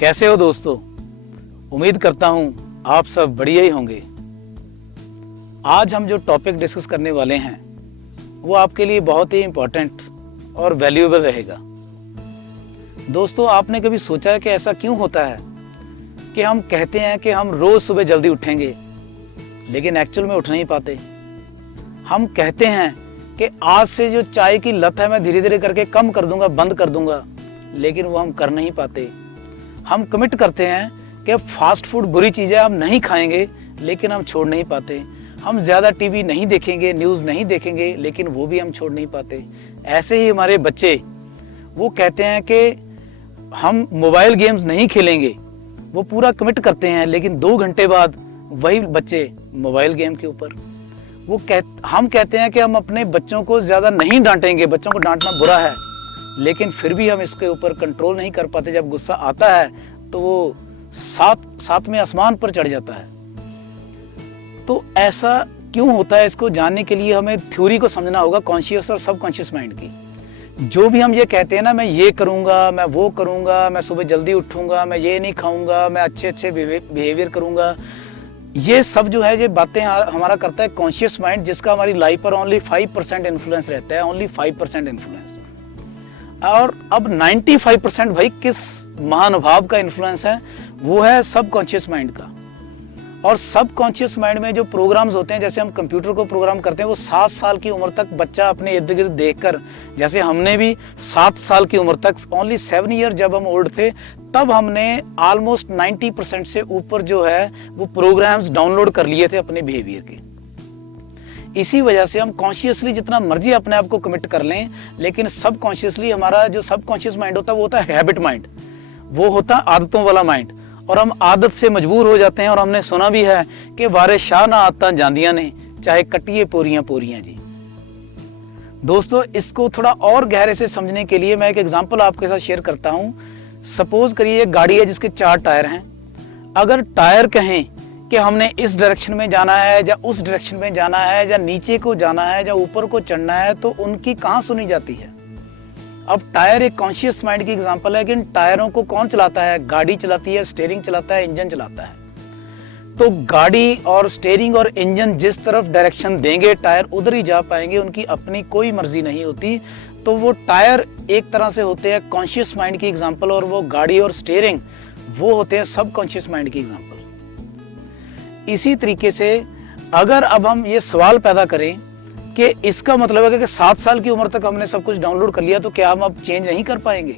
कैसे हो दोस्तों? उम्मीद करता हूं आप सब बढ़िया ही होंगे। आज हम जो टॉपिक डिस्कस करने वाले हैं वो आपके लिए बहुत ही इम्पोर्टेंट और वैल्यूएबल रहेगा। दोस्तों, आपने कभी सोचा है कि ऐसा क्यों होता है कि हम कहते हैं कि हम रोज सुबह जल्दी उठेंगे, लेकिन एक्चुअल में उठ नहीं पाते। हम कहते हैं कि आज से जो चाय की लत है मैं धीरे धीरे करके कम कर दूंगा, बंद कर दूंगा, लेकिन वो हम कर नहीं पाते। हम कमिट करते हैं कि फास्ट फूड बुरी चीज़ है, हम नहीं खाएंगे, लेकिन हम छोड़ नहीं पाते। हम ज़्यादा टीवी नहीं देखेंगे, न्यूज़ नहीं देखेंगे, लेकिन वो भी हम छोड़ नहीं पाते। ऐसे ही हमारे बच्चे वो कहते हैं कि हम मोबाइल गेम्स नहीं खेलेंगे, वो पूरा कमिट करते हैं, लेकिन 2 घंटे बाद वही बच्चे मोबाइल गेम के ऊपर। हम कहते हैं कि हम अपने बच्चों को ज़्यादा नहीं डांटेंगे, बच्चों को डांटना बुरा है, लेकिन फिर भी हम इसके ऊपर कंट्रोल नहीं कर पाते। जब गुस्सा आता है तो वो सातवें आसमान पर चढ़ जाता है। तो ऐसा क्यों होता है, इसको जानने के लिए हमें थ्योरी को समझना होगा, कॉन्शियस और सबकॉन्शियस माइंड की। जो भी हम ये कहते हैं ना, मैं ये करूँगा, मैं वो करूँगा, मैं सुबह जल्दी उठूँगा, मैं ये नहीं खाऊँगा, मैं अच्छे बिहेवियर करूँगा, ये सब जो है ये बातें हमारा करता है कॉन्शियस माइंड, जिसका हमारी लाइफ पर ओनली 5% इन्फ्लुएंस रहता है, ओनली 5% इन्फ्लुएंस। और अब 95% भाई किस महानुभाव का इन्फ्लुएंस है, वो है सबकॉन्शियस माइंड का। और सबकॉन्शियस माइंड में जो प्रोग्राम्स होते हैं, जैसे हम कंप्यूटर को प्रोग्राम करते हैं, वो 7 साल की उम्र तक बच्चा अपने इर्द गिर्द देखकर, जैसे हमने भी 7 साल की उम्र तक, ओनली 7 ईयर जब हम ओल्ड थे, तब हमने ऑलमोस्ट 90% से ऊपर जो है वो प्रोग्राम्स डाउनलोड कर लिए थे अपने बिहेवियर के। इसी वजह से हम कॉन्शियसली जितना मर्जी अपने आप को कमिट कर लें, लेकिन सबकॉन्शियसली हमारा जो सबकॉन्शियस माइंड होता है वो होता है हैबिट माइंड, वो होता है आदतों वाला माइंड। और हम आदत से मजबूर हो जाते हैं। और हमने सुना भी है कि वारे शाह ना आदतां जांदियां ने, चाहे कटिए पोरियां पोरियां जी। दोस्तों, इसको थोड़ा और गहरे से समझने के लिए मैं एक एग्जांपल आपके साथ शेयर करता हूं। सपोज करिए एक गाड़ी है जिसके 4 टायर हैं। अगर टायर कहें कि हमने इस डायरेक्शन में जाना है, या उस डायरेक्शन में जाना है, या नीचे को जाना है, या ऊपर को चढ़ना है, तो उनकी कहाँ सुनी जाती है। अब टायर एक कॉन्शियस माइंड की एग्जांपल है, लेकिन टायरों को कौन चलाता है? गाड़ी चलाती है, स्टीयरिंग चलाता है, इंजन चलाता है। तो गाड़ी और स्टीयरिंग और इंजन जिस तरफ डायरेक्शन देंगे, टायर उधर ही जा पाएंगे, उनकी अपनी कोई मर्जी नहीं होती। तो वो टायर एक तरह से होते हैं कॉन्शियस माइंड की एग्जांपल, और वो गाड़ी और स्टीयरिंग वो होते हैं सबकॉन्शियस माइंड की एग्जांपल। इसी तरीके से अगर अब हम ये सवाल पैदा करें कि इसका मतलब है कि 7 साल की उम्र तक हमने सब कुछ डाउनलोड कर लिया, तो क्या हम अब चेंज नहीं कर पाएंगे?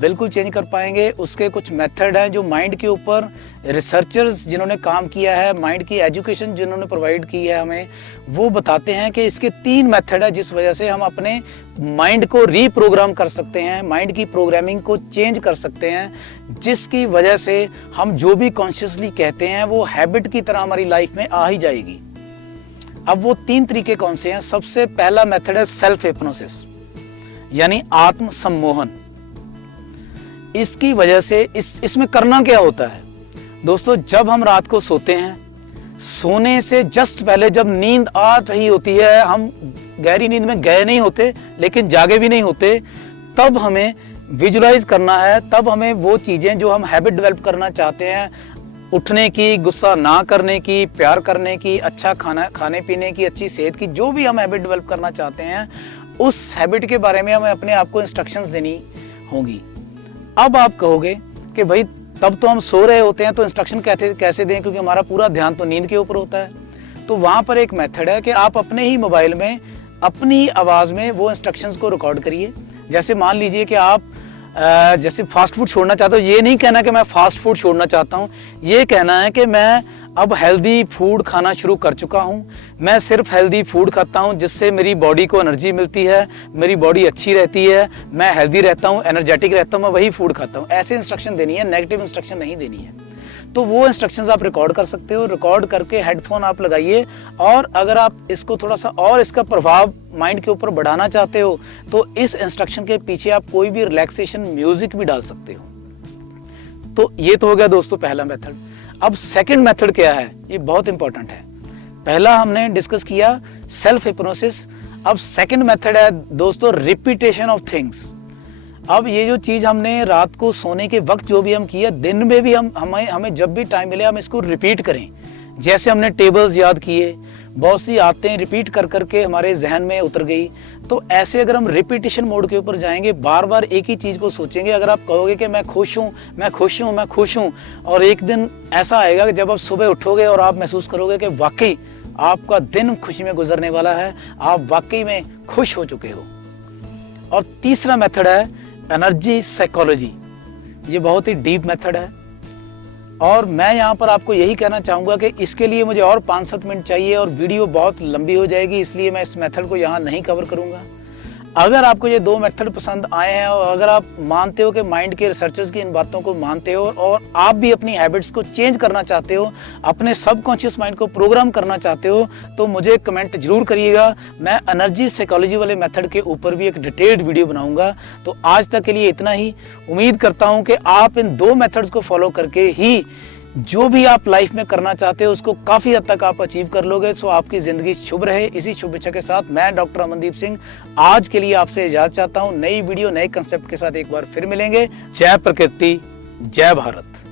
बिल्कुल चेंज कर पाएंगे। उसके कुछ मेथड हैं जो माइंड के ऊपर रिसर्चर्स जिन्होंने काम किया है, माइंड की एजुकेशन जिन्होंने प्रोवाइड की है हमें, वो बताते हैं कि इसके 3 मेथड है जिस वजह से हम अपने माइंड को रीप्रोग्राम कर सकते हैं, माइंड की प्रोग्रामिंग को चेंज कर सकते हैं, जिसकी वजह से हम जो भी कॉन्शियसली कहते हैं वो हैबिट की तरह हमारी लाइफ में आ ही जाएगी। अब वो 3 तरीके कौन से हैं? सबसे पहला मेथड है सेल्फ हिप्नोसिस, यानी आत्म सम्मोहन। इसकी वजह से इसमें करना क्या होता है दोस्तों? जब हम रात को सोते हैं, सोने से जस्ट पहले जब नींद आ रही होती है, हम गहरी नींद में गए नहीं होते लेकिन जागे भी नहीं होते, तब हमें विजुलाइज करना है, तब हमें वो चीजें जो हम हैबिट डेवलप करना चाहते हैं, उठने की, गुस्सा ना करने की, प्यार करने की, अच्छा खाने पीने की, अच्छी सेहत की, जो भी हम हैबिट डेवलप करना चाहते हैं, उस हैबिट के बारे में हमें अपने आप को इंस्ट्रक्शंस देनी होंगी। अब आप कहोगे कि भाई तब तो हम सो रहे होते हैं, तो इंस्ट्रक्शन कैसे दें, क्योंकि हमारा पूरा ध्यान तो नींद के ऊपर होता है। तो वहाँ पर एक मेथड है कि आप अपने ही मोबाइल में अपनी ही आवाज़ में वो इंस्ट्रक्शंस को रिकॉर्ड करिए। जैसे मान लीजिए कि आप जैसे फास्ट फूड छोड़ना चाहते हो, ये नहीं कहना कि मैं फास्ट फूड छोड़ना चाहता हूँ, ये कहना है कि मैं अब हेल्दी फूड खाना शुरू कर चुका हूँ। मैं सिर्फ हेल्दी फूड खाता हूँ जिससे मेरी बॉडी को एनर्जी मिलती है, मेरी बॉडी अच्छी रहती है, मैं हेल्दी रहता हूँ, एनर्जेटिक रहता हूँ, मैं वही फूड खाता हूँ। ऐसे इंस्ट्रक्शन देनी है, नेगेटिव इंस्ट्रक्शन नहीं देनी है। तो वो इंस्ट्रक्शंस आप रिकॉर्ड कर सकते हो। रिकॉर्ड करके हेडफोन आप लगाइए, और अगर आप इसको थोड़ा सा और इसका प्रभाव माइंड के ऊपर बढ़ाना चाहते हो, तो इस इंस्ट्रक्शन के पीछे आप कोई भी रिलैक्सेशन म्यूजिक भी डाल सकते हो। तो ये तो हो गया दोस्तों पहला मेथड। अब सेकंड मेथड क्या है, ये बहुत इंपॉर्टेंट है। पहला हमने डिस्कस किया सेल्फ हिप्नोसिस, अब सेकंड मेथड है दोस्तों रिपीटेशन ऑफ थिंग्स। अब ये जो चीज़ हमने रात को सोने के वक्त जो भी हम किया, दिन में भी हमें जब भी टाइम मिले हम इसको रिपीट करें। जैसे हमने टेबल्स याद किए, बहुत सी आदतें रिपीट कर करके हमारे जहन में उतर गई, तो ऐसे अगर हम रिपीटिशन मोड के ऊपर जाएंगे, बार बार एक ही चीज़ को सोचेंगे, अगर आप कहोगे कि मैं खुश हूँ, मैं खुश हूँ, मैं खुश हूँ, और एक दिन ऐसा आएगा कि जब आप सुबह उठोगे और आप महसूस करोगे कि वाकई आपका दिन खुशी में गुजरने वाला है, आप वाकई में खुश हो चुके हो। और तीसरा मेथड है एनर्जी साइकोलॉजी। ये बहुत ही डीप मेथड है और मैं यहाँ पर आपको यही कहना चाहूँगा कि इसके लिए मुझे और 5-7 मिनट चाहिए और वीडियो बहुत लंबी हो जाएगी, इसलिए मैं इस मेथड को यहाँ नहीं कवर करूँगा। अगर आपको ये 2 मेथड पसंद आए हैं और अगर आप मानते हो कि माइंड के रिसर्चर्स की इन बातों को मानते हो और आप भी अपनी हैबिट्स को चेंज करना चाहते हो, अपने सबकॉन्शियस माइंड को प्रोग्राम करना चाहते हो, तो मुझे कमेंट जरूर करिएगा। मैं एनर्जी साइकोलॉजी वाले मेथड के ऊपर भी एक डिटेल्ड वीडियो बनाऊंगा। तो आज तक के लिए इतना ही। उम्मीद करता हूँ कि आप इन 2 मेथड्स को फॉलो करके ही जो भी आप लाइफ में करना चाहते हो उसको काफ़ी हद तक आप अचीव कर लोगे। सो आपकी ज़िंदगी शुभ रहे। इसी शुभ इच्छा के साथ मैं डॉक्टर अमनदीप सिंह आज के लिए आपसे इजाज़त चाहता हूँ। नई वीडियो नए कंसेप्ट के साथ एक बार फिर मिलेंगे। जय प्रकृति, जय भारत।